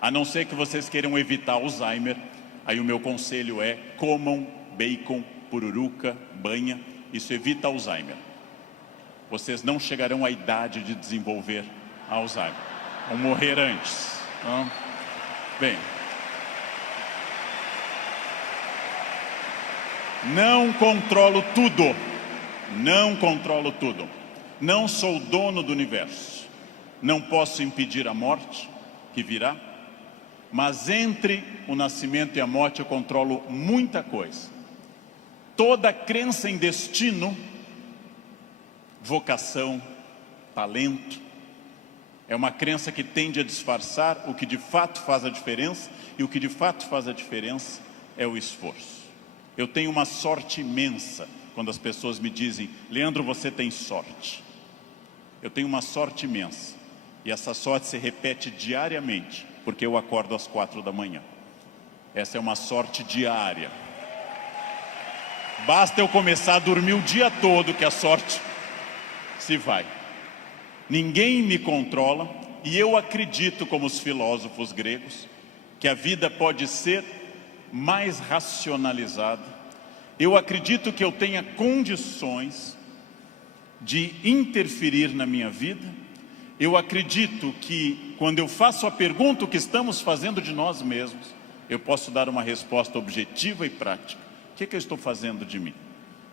A não ser que vocês queiram evitar Alzheimer, aí o meu conselho é: comam bacon, pururuca, banha. Isso evita Alzheimer. Vocês não chegarão à idade de desenvolver Alzheimer. Vão morrer antes. Não? Bem. Não controlo tudo. Não controlo tudo. Não sou dono do universo. Não posso impedir a morte que virá. Mas entre o nascimento e a morte eu controlo muita coisa. Toda crença em destino, vocação, talento, é uma crença que tende a disfarçar o que de fato faz a diferença. E o que de fato faz a diferença é o esforço. Eu tenho uma sorte imensa quando as pessoas me dizem: Leandro, você tem sorte. Eu tenho uma sorte imensa. E essa sorte se repete diariamente, porque eu acordo às 4 da manhã. Essa é uma sorte diária. Basta eu começar a dormir o dia todo que a sorte se vai. Ninguém me controla, e eu acredito, como os filósofos gregos, que a vida pode ser mais racionalizada. Eu acredito que eu tenha condições de interferir na minha vida. Eu acredito que quando eu faço a pergunta, o que estamos fazendo de nós mesmos, eu posso dar uma resposta objetiva e prática. O que eu estou fazendo de mim?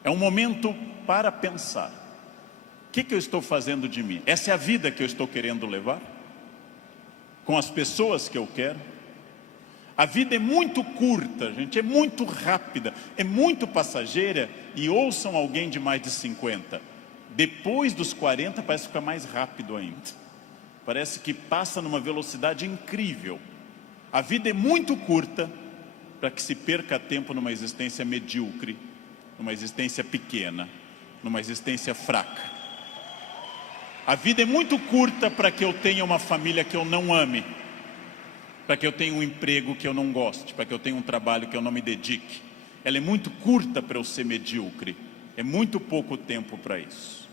É um momento para pensar. O que eu estou fazendo de mim? Essa é a vida que eu estou querendo levar? Com as pessoas que eu quero? A vida é muito curta, gente, é muito rápida, é muito passageira. E ouçam alguém de mais de 50. Depois dos 40 parece ficar mais rápido ainda. Parece que passa numa velocidade incrível. A vida é muito curta para que se perca tempo numa existência medíocre, numa existência pequena, numa existência fraca. A vida é muito curta para que eu tenha uma família que eu não ame, para que eu tenha um emprego que eu não goste, para que eu tenha um trabalho que eu não me dedique. Ela é muito curta para eu ser medíocre. É muito pouco tempo para isso.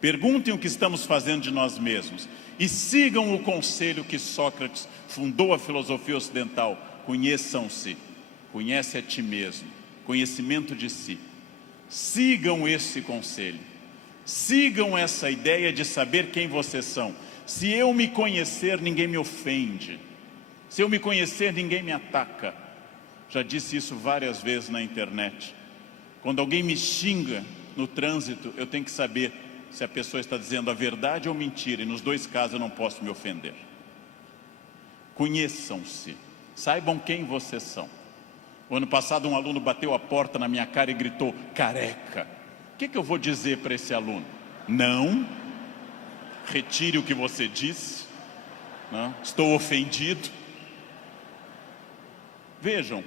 Perguntem o que estamos fazendo de nós mesmos e sigam o conselho que Sócrates fundou a filosofia ocidental: conheçam-se, conhece a ti mesmo, conhecimento de si. Sigam esse conselho, sigam essa ideia de saber quem vocês são. Se eu me conhecer, ninguém me ofende. Se eu me conhecer, ninguém me ataca. Já disse isso várias vezes na internet. Quando alguém me xinga no trânsito, eu tenho que saber se a pessoa está dizendo a verdade ou mentira, e nos dois casos eu não posso me ofender. Conheçam-se, saibam quem vocês são. O ano passado um aluno bateu a porta na minha cara e gritou: careca. O que eu vou dizer para esse aluno? Não, retire o que você disse, não, estou ofendido. Vejam,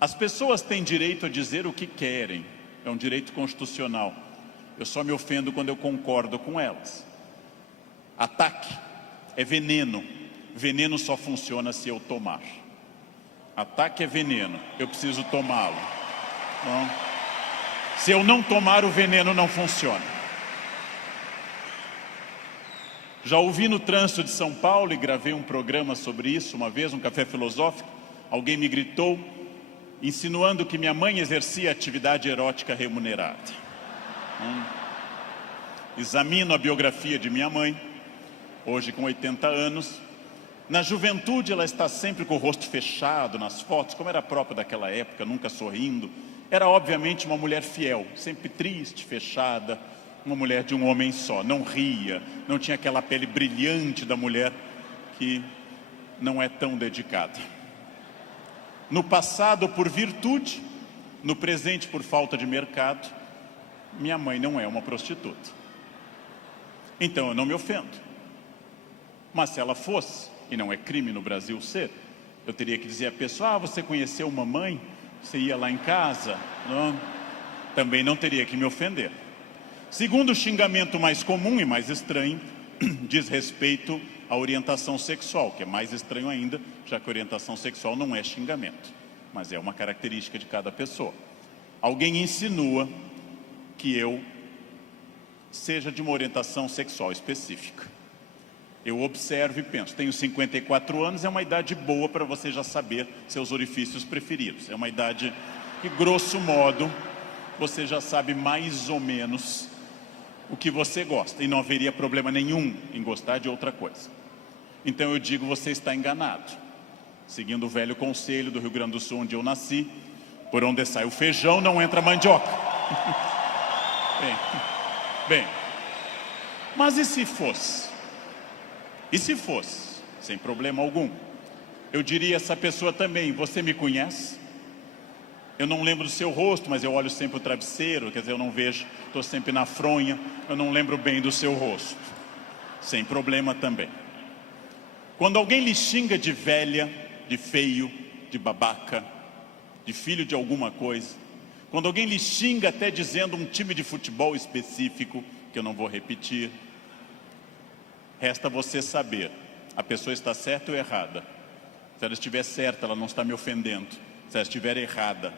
as pessoas têm direito a dizer o que querem, é um direito constitucional. Eu só me ofendo quando eu concordo com elas. Ataque é veneno. Veneno só funciona se eu tomar. Ataque é veneno, eu preciso tomá-lo. Não? Se eu não tomar, o veneno não funciona. Já ouvi no trânsito de São Paulo e gravei um programa sobre isso uma vez, um café filosófico. Alguém me gritou, insinuando que minha mãe exercia atividade erótica remunerada. Examino a biografia de minha mãe, hoje com 80 anos. Na juventude ela está sempre com o rosto fechado nas fotos, como era próprio daquela época, nunca sorrindo. Era obviamente uma mulher fiel, sempre triste, fechada, uma mulher de um homem só. Não ria, não tinha aquela pele brilhante da mulher que não é tão dedicada. No passado por virtude, no presente por falta de mercado, minha mãe não é uma prostituta. Então eu não me ofendo. Mas se ela fosse, e não é crime no Brasil ser, eu teria que dizer à pessoa, você conheceu mamãe? Você ia lá em casa? Não? Também não teria que me ofender. Segundo o xingamento mais comum e mais estranho, diz respeito à orientação sexual, que é mais estranho ainda, já que a orientação sexual não é xingamento, mas é uma característica de cada pessoa. Alguém insinua que eu seja de uma orientação sexual específica. Eu observo e penso, tenho 54 anos, é uma idade boa para você já saber seus orifícios preferidos. É uma idade que, grosso modo, você já sabe mais ou menos o que você gosta. E não haveria problema nenhum em gostar de outra coisa. Então eu digo, você está enganado. Seguindo o velho conselho do Rio Grande do Sul, onde eu nasci, por onde sai o feijão, não entra a mandioca. Bem, mas e se fosse? E se fosse, sem problema algum, eu diria a essa pessoa também, você me conhece? Eu não lembro do seu rosto, mas eu olho sempre o travesseiro, quer dizer, eu não vejo, estou sempre na fronha, eu não lembro bem do seu rosto. Sem problema também. Quando alguém lhe xinga de velha, de feio, de babaca, de filho de alguma coisa, quando alguém lhe xinga até dizendo um time de futebol específico, que eu não vou repetir, resta você saber, a pessoa está certa ou errada. Se ela estiver certa, ela não está me ofendendo. Se ela estiver errada,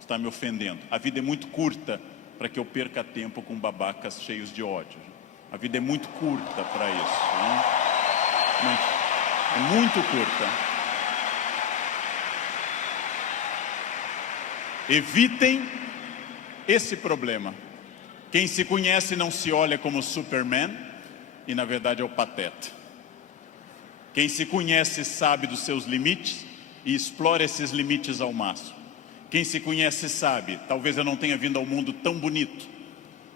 está me ofendendo. A vida é muito curta para que eu perca tempo com babacas cheios de ódio. A vida é muito curta para isso. Né? É muito curta. Evitem esse problema. Quem se conhece não se olha como Superman, e na verdade é o pateta. Quem se conhece sabe dos seus limites e explora esses limites ao máximo. Quem se conhece sabe, talvez eu não tenha vindo ao mundo tão bonito,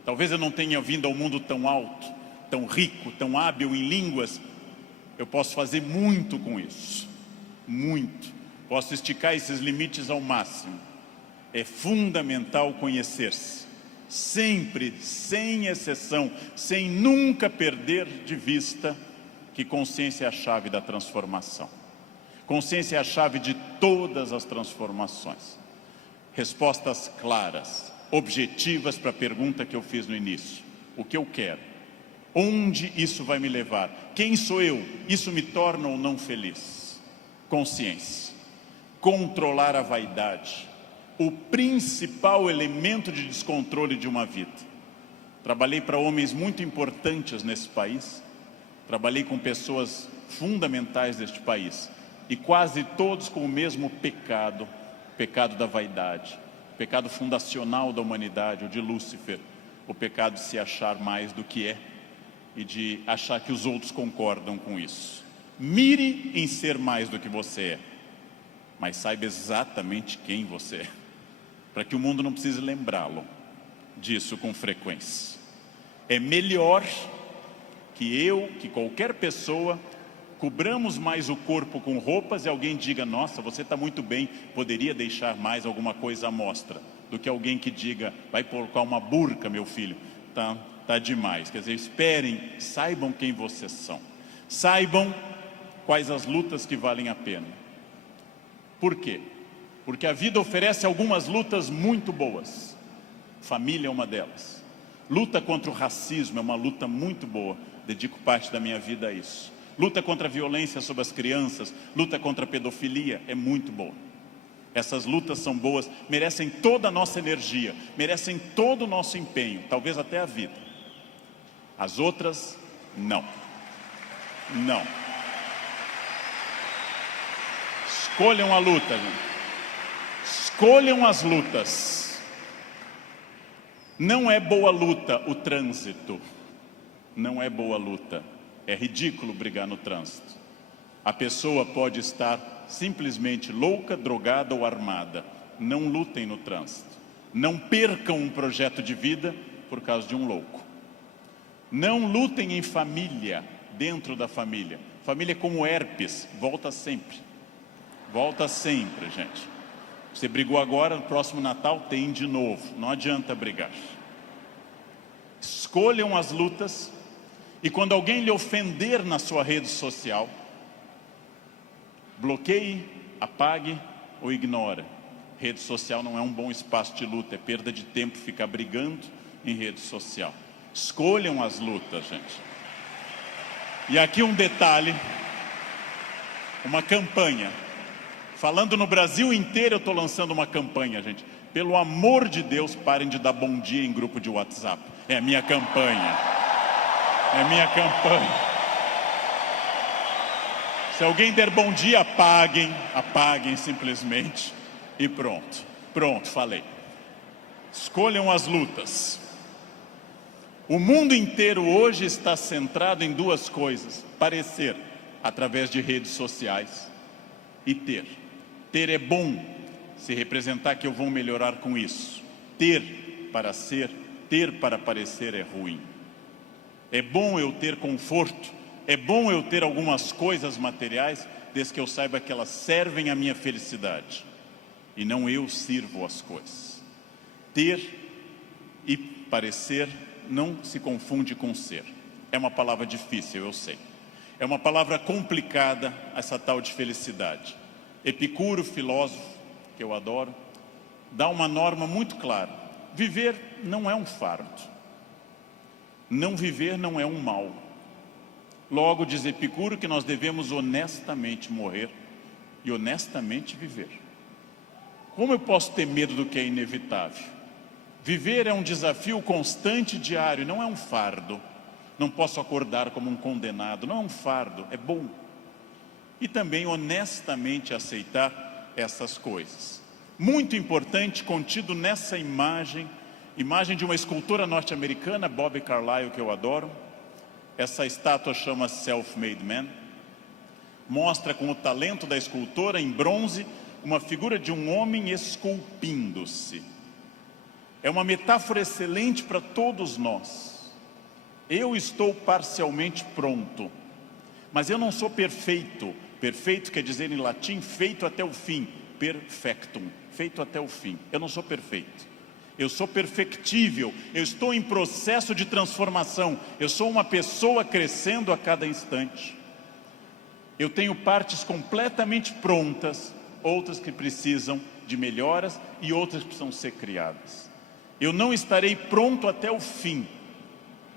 talvez eu não tenha vindo ao mundo tão alto, tão rico, tão hábil em línguas. Eu posso fazer muito com isso, muito. Posso esticar esses limites ao máximo. É fundamental conhecer-se. Sempre, sem exceção, sem nunca perder de vista que consciência é a chave da transformação. Consciência é a chave de todas as transformações. Respostas claras, objetivas para a pergunta que eu fiz no início. O que eu quero? Onde isso vai me levar? Quem sou eu? Isso me torna ou não feliz? Consciência. Controlar a vaidade. O principal elemento de descontrole de uma vida. Trabalhei para homens muito importantes nesse país, trabalhei com pessoas fundamentais deste país, e quase todos com o mesmo pecado, o pecado da vaidade, o pecado fundacional da humanidade, o de Lúcifer, o pecado de se achar mais do que é, e de achar que os outros concordam com isso. Mire em ser mais do que você é, mas saiba exatamente quem você é, para que o mundo não precise lembrá-lo disso com frequência. É melhor que qualquer pessoa, cobramos mais o corpo com roupas e alguém diga, nossa, você está muito bem, poderia deixar mais alguma coisa à mostra, do que alguém que diga, vai colocar uma burca, meu filho, tá demais. Quer dizer, esperem, saibam quem vocês são, saibam quais as lutas que valem a pena. Por quê? Porque a vida oferece algumas lutas muito boas. Família é uma delas. Luta contra o racismo é uma luta muito boa. dedico parte da minha vida a isso. Luta contra a violência sobre as crianças, luta contra a pedofilia, é muito boa. Essas lutas são boas, merecem toda a nossa energia, merecem todo o nosso empenho, talvez até a vida. As outras, não. Não. Escolham a luta, gente. Escolham as lutas. Não é boa luta o trânsito. Não é boa luta. É ridículo brigar no trânsito. A pessoa pode estar simplesmente louca, drogada ou armada. Não lutem no trânsito. Não percam um projeto de vida por causa de um louco. Não lutem em família, dentro da família. Família é como herpes, volta sempre. Volta sempre, gente. Você brigou agora, no próximo Natal tem de novo. Não adianta brigar. Escolham as lutas. E quando alguém lhe ofender na sua rede social, bloqueie, apague ou ignore. Rede social não é um bom espaço de luta, é perda de tempo ficar brigando em rede social. Escolham as lutas, gente. E aqui um detalhe, uma campanha. Falando no Brasil inteiro, eu estou lançando uma campanha, gente. Pelo amor de Deus, parem de dar bom dia em grupo de WhatsApp. É a minha campanha. É minha campanha. Se alguém der bom dia, apaguem simplesmente e pronto. Pronto, falei. Escolham as lutas. O mundo inteiro hoje está centrado em duas coisas: parecer, através de redes sociais, e ter. Ter é bom, se representar que eu vou melhorar com isso. Ter para ser, ter para parecer é ruim. É bom eu ter conforto, é bom eu ter algumas coisas materiais, desde que eu saiba que elas servem à minha felicidade, e não eu sirvo as coisas. Ter e parecer não se confunde com ser. É uma palavra difícil, eu sei. É uma palavra complicada, essa tal de felicidade. Epicuro, filósofo, que eu adoro, dá uma norma muito clara. Viver não é um fardo. Não viver não é um mal. Logo, diz Epicuro que nós devemos honestamente morrer e honestamente viver. Como eu posso ter medo do que é inevitável? Viver é um desafio constante, diário, não é um fardo. Não posso acordar como um condenado, não é um fardo, é bom. E também honestamente aceitar essas coisas. Muito importante, contido nessa imagem de uma escultora norte-americana, Bobby Carlyle, que eu adoro. Essa estátua chama Self-Made Man. Mostra com o talento da escultora, em bronze, uma figura de um homem esculpindo-se. É uma metáfora excelente para todos nós. Eu estou parcialmente pronto, mas eu não sou perfeito. Perfeito quer dizer em latim, feito até o fim. Perfectum, feito até o fim. Eu não sou perfeito. Eu sou perfectível, eu estou em processo de transformação, eu sou uma pessoa crescendo a cada instante. Eu tenho partes completamente prontas, outras que precisam de melhoras e outras que precisam ser criadas. Eu não estarei pronto até o fim.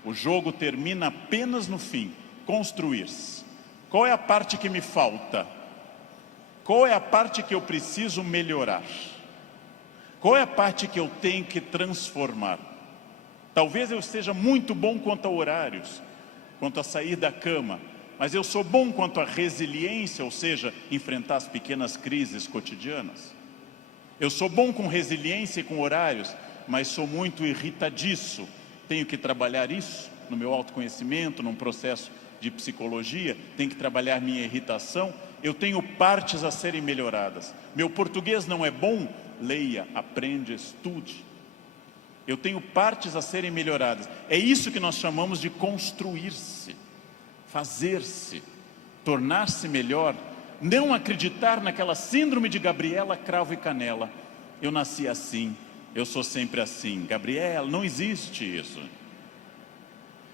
O jogo termina apenas no fim, construir-se. Qual é a parte que me falta? Qual é a parte que eu preciso melhorar? Qual é a parte que eu tenho que transformar? Talvez eu esteja muito bom quanto a horários, quanto a sair da cama, mas eu sou bom quanto a resiliência, ou seja, enfrentar as pequenas crises cotidianas. Eu sou bom com resiliência e com horários, mas sou muito irritadiço. Tenho que trabalhar isso no meu autoconhecimento, num processo de psicologia, tenho que trabalhar minha irritação. Eu tenho partes a serem melhoradas. Meu português não é bom? Leia, aprende, estude. Eu tenho partes a serem melhoradas. É isso que nós chamamos de construir-se, fazer-se, tornar-se melhor. Não acreditar naquela síndrome de Gabriela, cravo e canela. Eu nasci assim, eu sou sempre assim. Gabriela, não existe isso.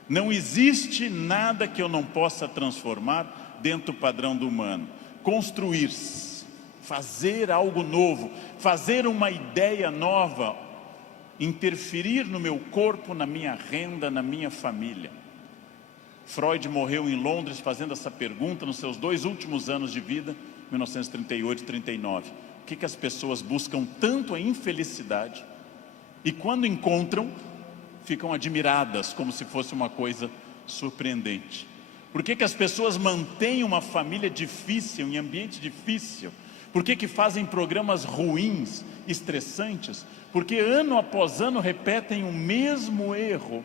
Não existe nada que eu não possa transformar dentro do padrão do humano. Construir-se. Fazer algo novo, fazer uma ideia nova, interferir no meu corpo, na minha renda, na minha família. Freud morreu em Londres fazendo essa pergunta nos seus 2 últimos anos de vida, 1938 e 39. Por que as pessoas buscam tanto a infelicidade e quando encontram, ficam admiradas como se fosse uma coisa surpreendente? Por que as pessoas mantêm uma família difícil, em ambiente difícil? Por que fazem programas ruins, estressantes? Porque ano após ano repetem o mesmo erro.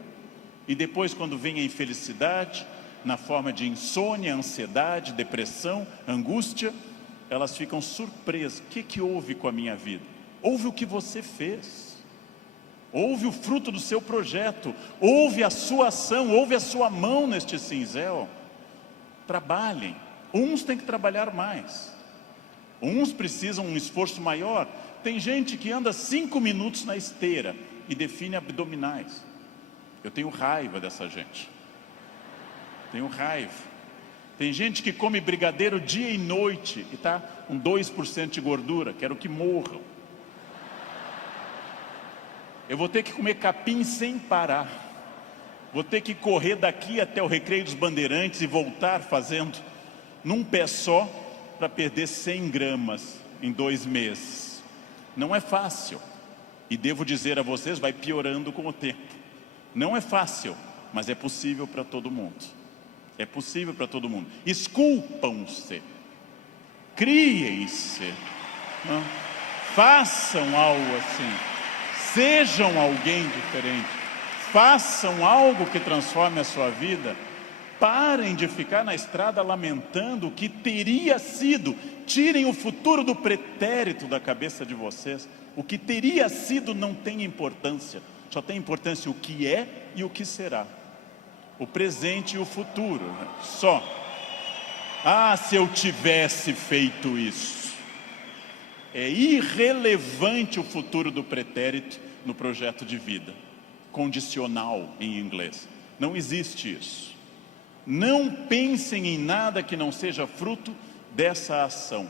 E depois, quando vem a infelicidade, na forma de insônia, ansiedade, depressão, angústia, elas ficam surpresas. O que houve com a minha vida? Houve o que você fez. Houve o fruto do seu projeto. Houve a sua ação, houve a sua mão neste cinzel. Trabalhem. Uns têm que trabalhar mais. Uns precisam um esforço maior. Tem gente que anda 5 minutos na esteira e define abdominais. Eu tenho raiva dessa gente. Tenho raiva. Tem gente que come brigadeiro dia e noite e está com 2% de gordura. Quero que morram. Eu vou ter que comer capim sem parar. Vou ter que correr daqui até o Recreio dos Bandeirantes e voltar fazendo num pé só para perder 100 gramas em 2 meses. Não é fácil. E devo dizer a vocês, vai piorando com o tempo. Não é fácil, mas é possível para todo mundo. É possível para todo mundo. Esculpam-se. Criem-se. Façam algo assim. Sejam alguém diferente. Façam algo que transforme a sua vida. Parem de ficar na estrada lamentando o que teria sido. Tirem o futuro do pretérito da cabeça de vocês. O que teria sido não tem importância. Só tem importância o que é e o que será. O presente e o futuro. Só. Ah, se eu tivesse feito isso. É irrelevante o futuro do pretérito no projeto de vida. Condicional em inglês. Não existe isso. Não pensem em nada que não seja fruto dessa ação.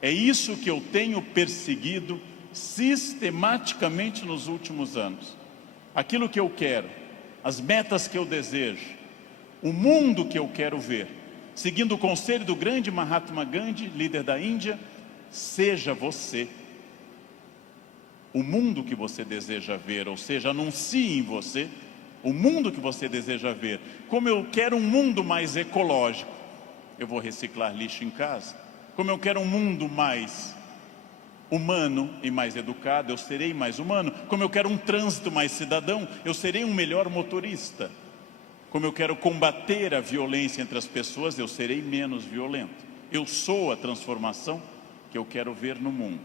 É isso que eu tenho perseguido sistematicamente nos últimos anos. Aquilo que eu quero, as metas que eu desejo, o mundo que eu quero ver, seguindo o conselho do grande Mahatma Gandhi, líder da Índia, seja você o mundo que você deseja ver, ou seja, anuncie em você o mundo que você deseja ver. Como eu quero um mundo mais ecológico, eu vou reciclar lixo em casa. Como eu quero um mundo mais humano e mais educado, eu serei mais humano. Como eu quero um trânsito mais cidadão, eu serei um melhor motorista. Como eu quero combater a violência entre as pessoas, eu serei menos violento. Eu sou a transformação que eu quero ver no mundo.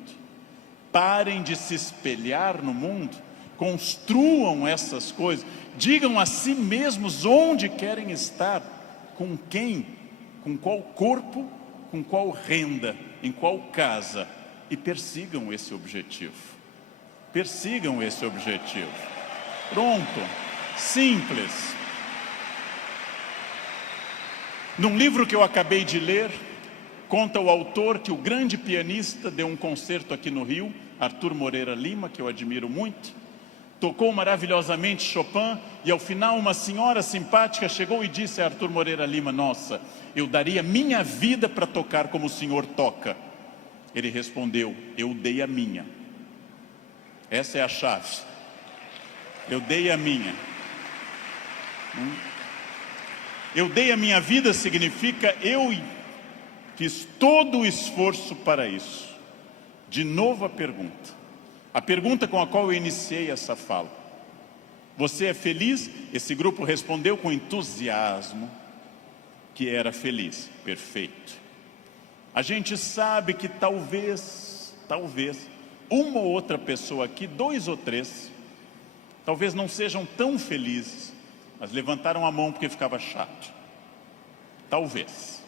Parem de se espelhar no mundo, construam essas coisas, digam a si mesmos onde querem estar, com quem, com qual corpo, com qual renda, em qual casa, e persigam esse objetivo. Persigam esse objetivo. Pronto, simples. Num livro que eu acabei de ler, conta o autor que o grande pianista deu um concerto aqui no Rio, Arthur Moreira Lima, que eu admiro muito, tocou maravilhosamente Chopin, e ao final uma senhora simpática chegou e disse a Arthur Moreira Lima: nossa, eu daria minha vida para tocar como o senhor toca. Ele respondeu: eu dei a minha. Essa é a chave. Eu dei a minha. Eu dei a minha vida significa eu fiz todo o esforço para isso. De novo a pergunta com a qual eu iniciei essa fala. Você é feliz? Esse grupo respondeu com entusiasmo que era feliz. Perfeito. A gente sabe que talvez, uma ou outra pessoa aqui, 2 ou 3, talvez não sejam tão felizes, mas levantaram a mão porque ficava chato. Talvez.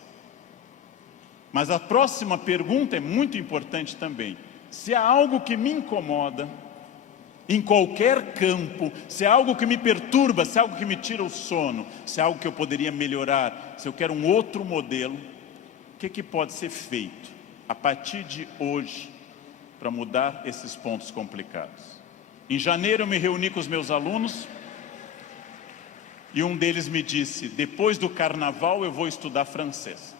Mas a próxima pergunta é muito importante também. Se há algo que me incomoda, em qualquer campo, se há algo que me perturba, se há algo que me tira o sono, se há algo que eu poderia melhorar, se eu quero um outro modelo, o que pode ser feito a partir de hoje para mudar esses pontos complicados? Em janeiro eu me reuni com os meus alunos E um deles me disse: depois do carnaval eu vou estudar francês.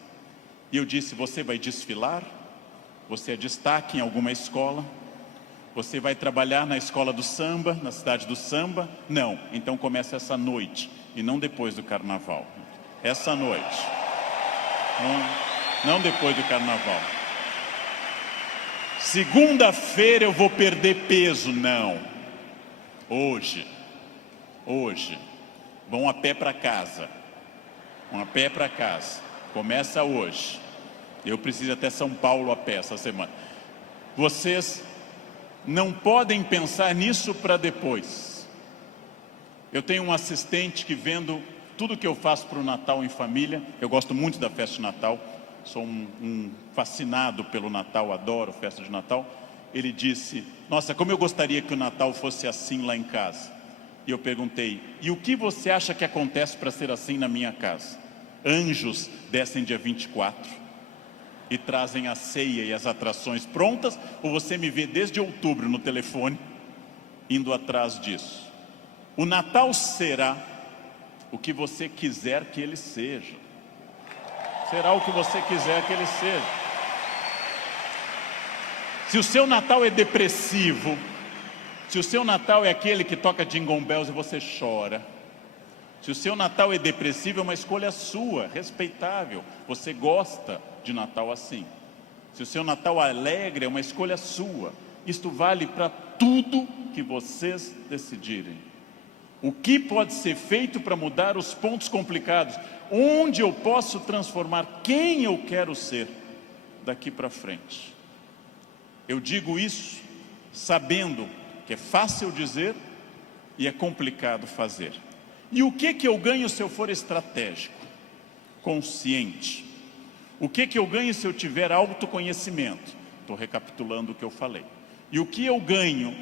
E eu disse: você vai desfilar? Você é destaque em alguma escola? Você vai trabalhar na escola do samba, na cidade do samba? Não, então começa essa noite, e não depois do carnaval. Essa noite. Não depois do carnaval. Segunda-feira eu vou perder peso. Não. Hoje. Vão a pé para casa. Começa hoje. Eu preciso ir até São Paulo a pé essa semana. Vocês não podem pensar nisso para depois. Eu tenho um assistente que, vendo tudo que eu faço para o Natal em família, eu gosto muito da festa de Natal, sou um fascinado pelo Natal, adoro festa de Natal. Ele disse: nossa, como eu gostaria que o Natal fosse assim lá em casa. E eu perguntei: e o que você acha que acontece para ser assim na minha casa? Anjos descem dia 24 e trazem a ceia e as atrações prontas, ou você me vê desde outubro no telefone indo atrás disso? O Natal será o que você quiser que ele seja. Será o que você quiser que ele seja. Se o seu Natal é depressivo, se o seu Natal é aquele que toca Jingle Bells e você chora, se o seu Natal é depressivo, é uma escolha sua, respeitável. Você gosta de Natal assim. Se o seu Natal é alegre, é uma escolha sua. Isto vale para tudo que vocês decidirem. O que pode ser feito para mudar os pontos complicados? Onde eu posso transformar quem eu quero ser daqui para frente? Eu digo isso sabendo que é fácil dizer e é complicado fazer. E o que eu ganho se eu for estratégico, consciente? O que eu ganho se eu tiver autoconhecimento? Estou recapitulando o que eu falei. E o que eu ganho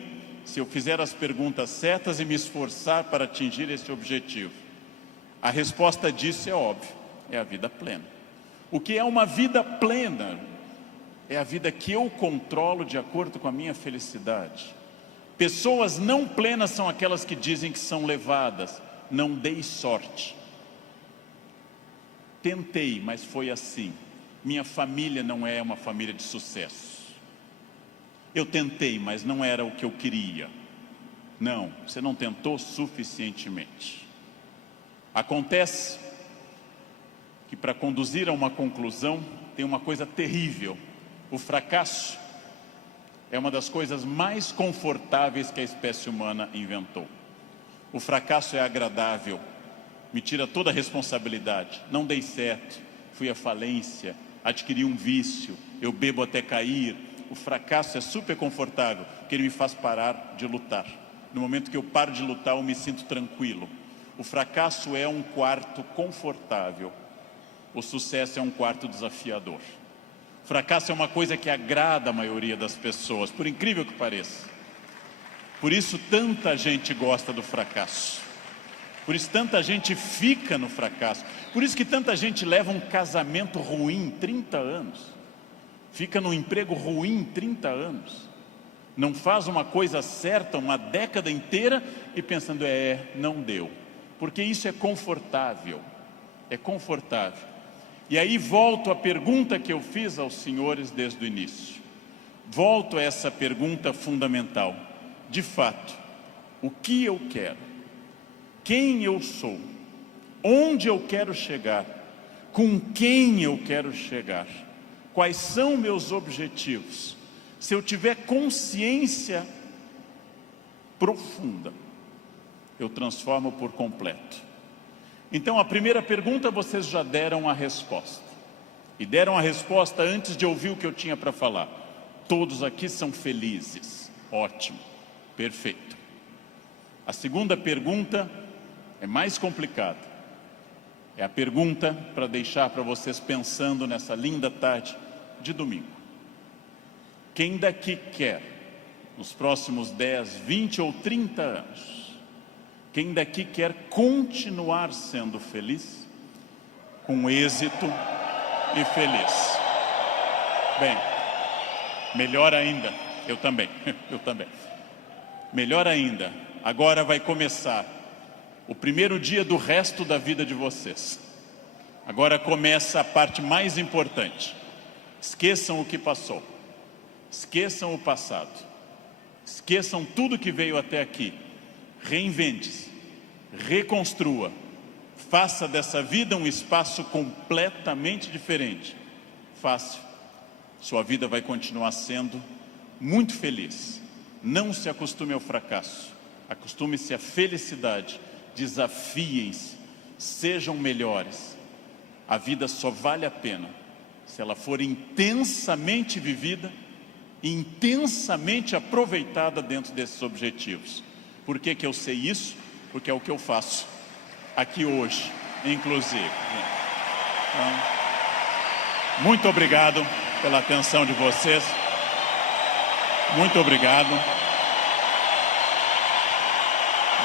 se eu fizer as perguntas certas e me esforçar para atingir esse objetivo? A resposta disso é óbvia, é a vida plena. O que é uma vida plena? É a vida que eu controlo de acordo com a minha felicidade. Pessoas não plenas são aquelas que dizem que são levadas. Não dei sorte. Tentei, mas foi assim. Minha família não é uma família de sucesso. Eu tentei, mas não era o que eu queria. Não, você não tentou suficientemente. Acontece que para conduzir a uma conclusão tem uma coisa terrível. O fracasso é uma das coisas mais confortáveis que a espécie humana inventou. O fracasso é agradável, me tira toda a responsabilidade. Não dei certo, fui à falência, adquiri um vício, eu bebo até cair. O fracasso é super confortável, porque ele me faz parar de lutar. No momento que eu paro de lutar, eu me sinto tranquilo. O fracasso é um quarto confortável, o sucesso é um quarto desafiador. O fracasso é uma coisa que agrada a maioria das pessoas, por incrível que pareça. Por isso tanta gente gosta do fracasso. Por isso tanta gente fica no fracasso. Por isso que tanta gente leva um casamento ruim 30 anos. Fica num emprego ruim 30 anos. Não faz uma coisa certa uma década inteira e pensando, não deu. Porque isso é confortável. É confortável. E aí volto à pergunta que eu fiz aos senhores desde o início. Volto a essa pergunta fundamental. De fato, o que eu quero? Quem eu sou? Onde eu quero chegar? Com quem eu quero chegar? Quais são meus objetivos? Se eu tiver consciência profunda, eu transformo por completo. Então, a primeira pergunta vocês já deram a resposta. E deram a resposta antes de ouvir o que eu tinha para falar. Todos aqui são felizes. Ótimo. Perfeito. A segunda pergunta é mais complicada. É a pergunta para deixar para vocês pensando nessa linda tarde de domingo. Quem daqui quer, nos próximos 10, 20 ou 30 anos, quem daqui quer continuar sendo feliz, com êxito e feliz? Bem, melhor ainda, eu também. Melhor ainda, agora vai começar o primeiro dia do resto da vida de vocês. Agora começa a parte mais importante. Esqueçam o que passou. Esqueçam o passado. Esqueçam tudo que veio até aqui. Reinvente-se. Reconstrua. Faça dessa vida um espaço completamente diferente. Fácil. Sua vida vai continuar sendo muito feliz. Não se acostume ao fracasso. Acostume-se à felicidade. Desafiem-se. Sejam melhores. A vida só vale a pena se ela for intensamente vivida, intensamente aproveitada dentro desses objetivos. Por que que eu sei isso? Porque é o que eu faço aqui hoje, inclusive. Então, muito obrigado pela atenção de vocês. Muito obrigado.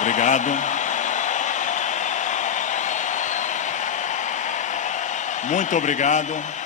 Obrigado. Muito obrigado.